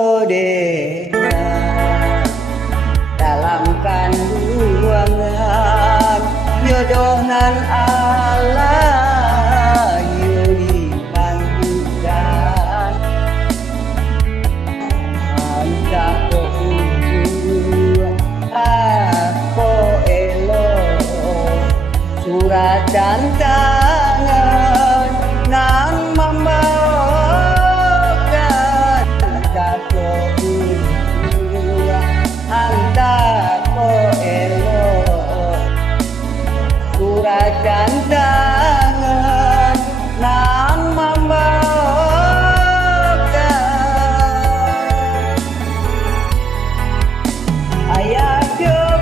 kodena dalam kandungan jodohan Allah yuri panggilan anta ko aku elo surat dan tangan nan membawakan aku anta ko elo surat dan tangan nan membawakan ayah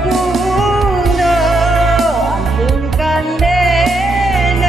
bunda ampunkan nena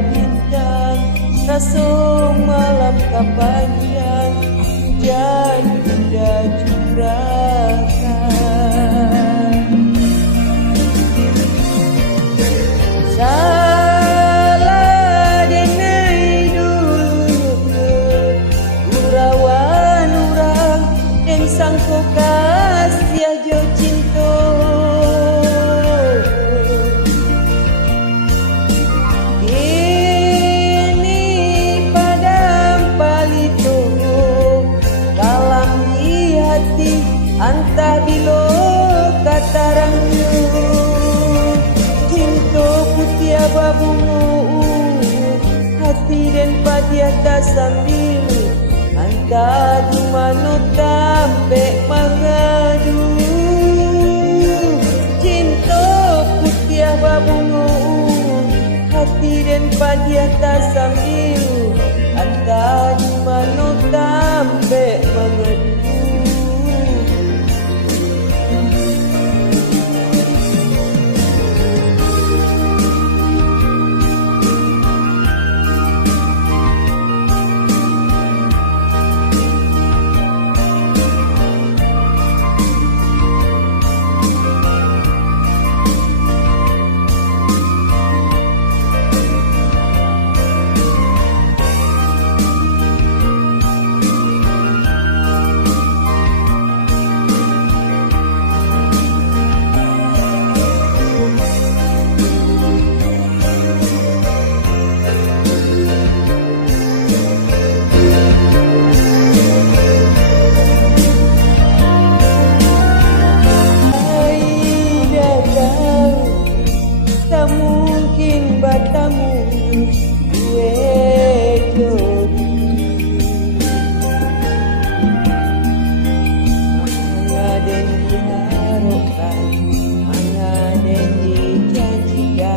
bintang raso malam kapanjang hujan indah curahkan. Salah denai dulu urawan urang dan sangko kasih jo cinta. Ini padam palito dalam di hati antah bilo katarangnya cinta putih babungu hati dan padiata sambil antah di mana tampe mengadu cinta putih babungu hati dan padiata sambil antah di mana tampe mengadu. Tak mungkin bertemu wejud mengaden diharapkan mengaden dijanjikan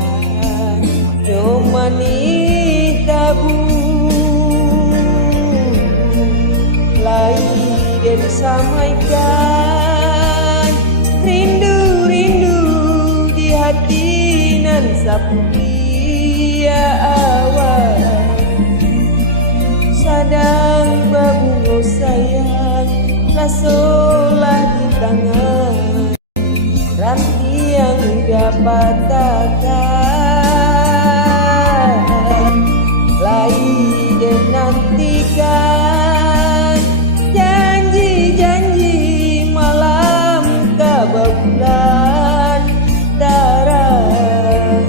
cuma ni tabu lain dan samaikan rindu-rindu di hati nan sapu dia awal sadang babungo sayang rasolah di tangan ranti yang dapat patahkan lain dan nantikan janji-janji malam kababulan darah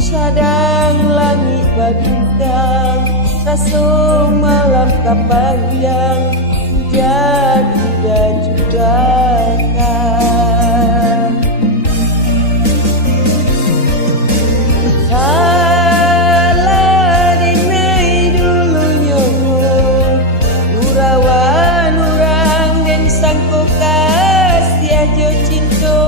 sadang langit bintang raso malam kapanjang hujan indah curahkan. Salah denai dulunya urawan urang dan sangko kasih jo cinta.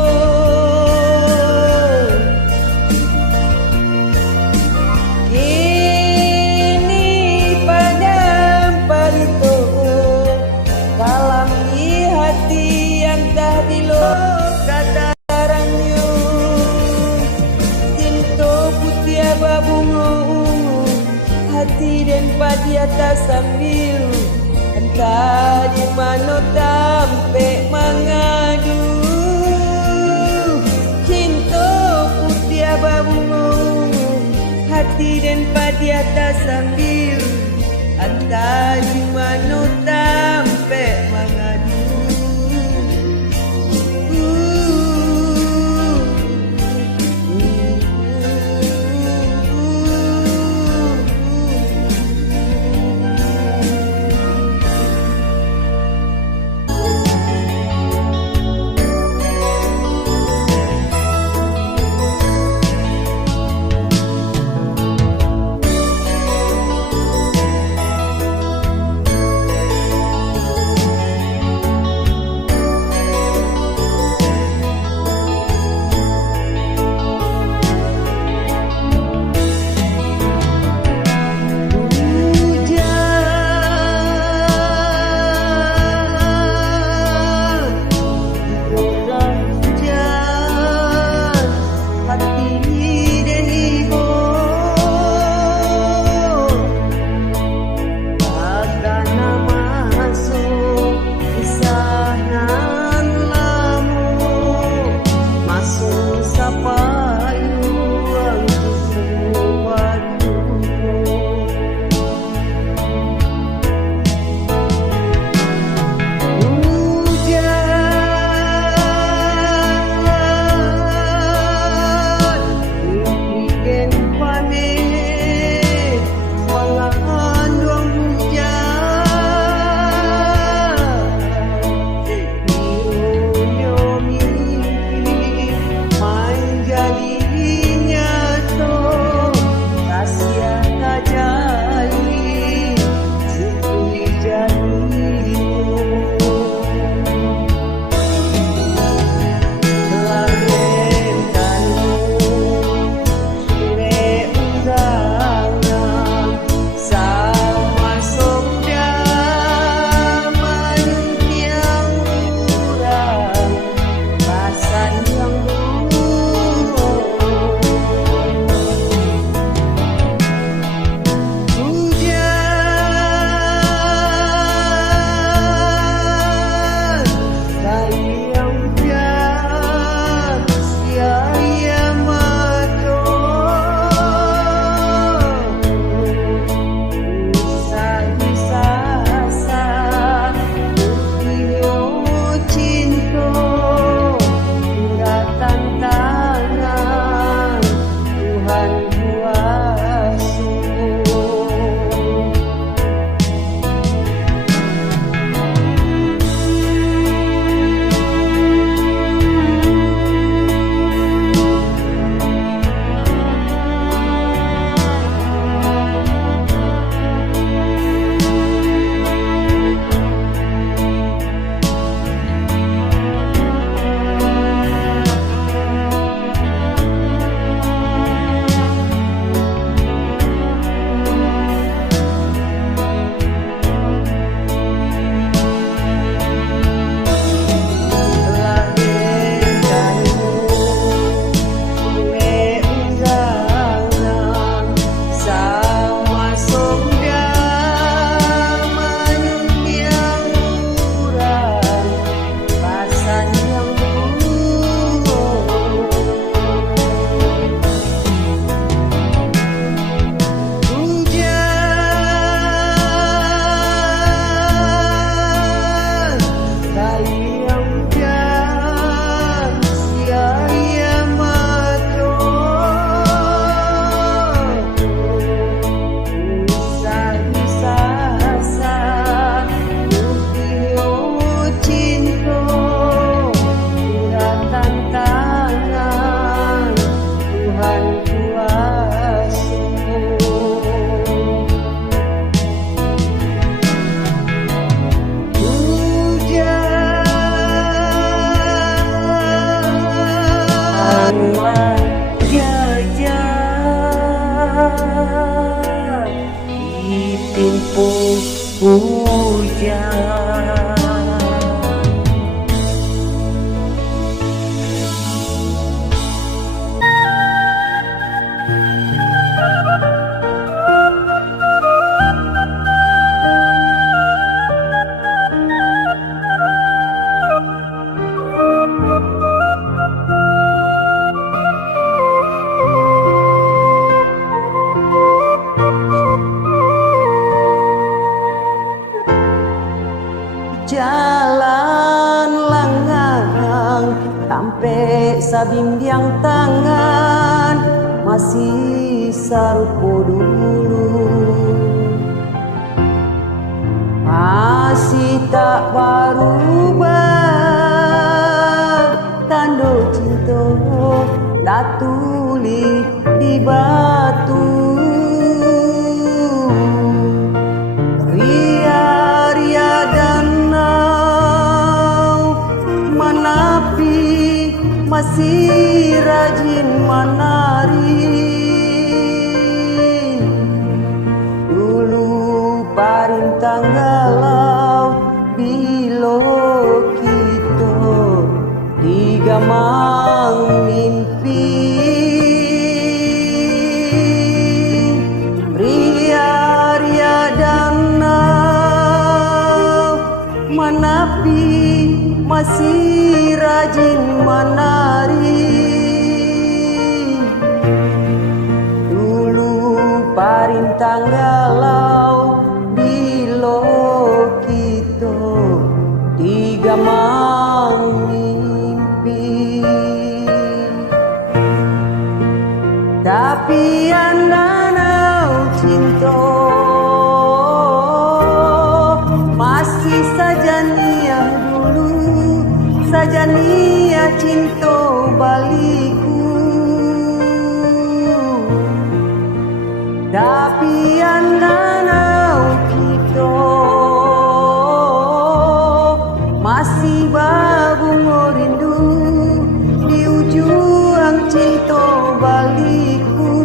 Katarangnya cinta putih babungu hati dan padiata sambil entah di mana tampe mengadu cinta putih babungu hati dan padiata sambil entah di mana tampe mengadu. Tuhan kuasa. Tipu hujan. Jalan langang sampai sabimbiang tangan masih sarupo dulu, masih tak berubah tanda cinta tak tulis di batu. Masih rajin menari, dulu parintang galau bilo kita digamang mimpi. Ria-ria danau menapi masih rajin menari, dulu parintang galau bilo kita digamang mimpi. Tapi anda nau cinta masih saja niat dulu, saja niat cinta baliku. Tapi anda nau kita masih babungo rindu di ujung cinta baliku.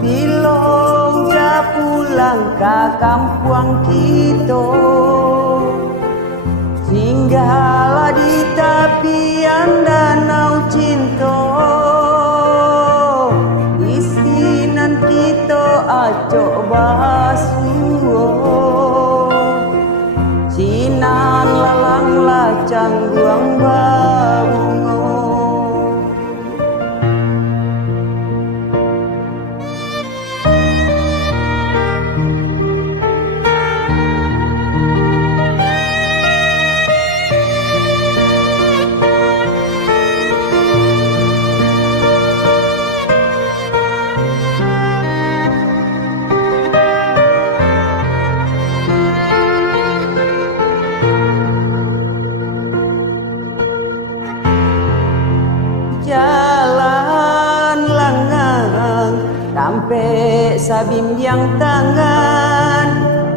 Bilong ja pulang ke kampung kita, singgahlah di tepian danau cinta. Isinan kita acok basuh, sinan lalang lacang buang babungo. Ape sabimbiang tangan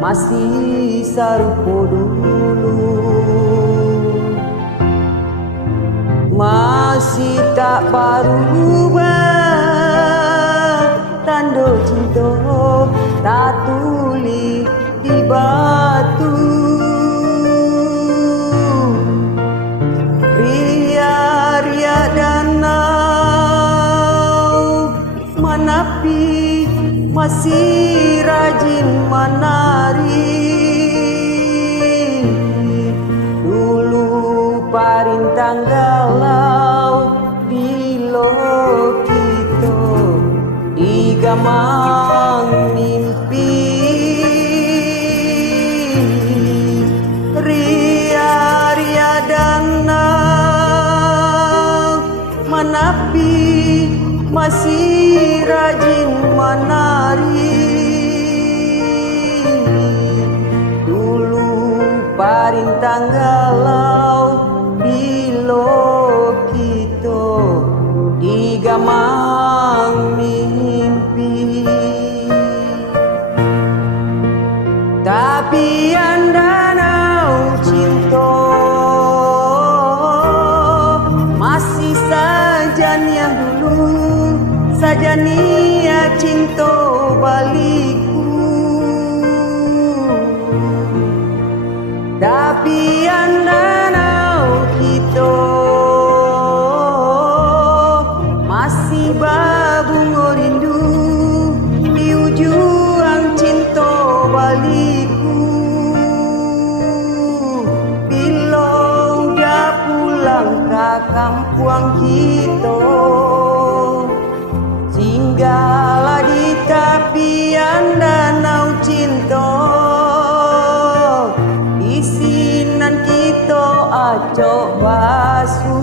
masih sarupo dulu, masih tak berubah tanda cinta tak tulis di batu. Ria-ria danau menepi masih rajin menari. Dulu parintang galau bilo kita digamang mimpi. Ria-ria danau menepi masih rajin menari. Dulu parintang galau bilo kita digamang mimpi. Tapi danau cinta masih saja yang dulu, saja nia cinta baliku. Tapi danau kita masih babungo rindu di ujung cinta baliku. Bila udah pulang ke kampung kita, singgahlah di tepian danau cinta. Isinan kita acok basuh,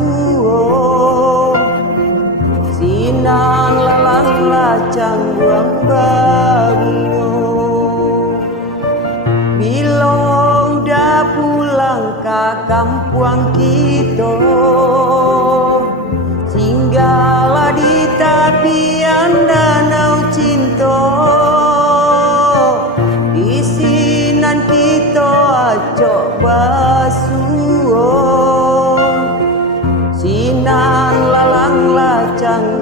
sinan lalang lacang buang babungo. Bila udah pulang ke kampung kita, singgahlah di tepian danau cinta. Isinan kita acok basuh, sinan lalang lacang